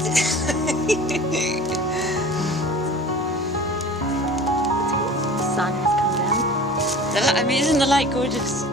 Sun has come down. I mean, isn't the light gorgeous?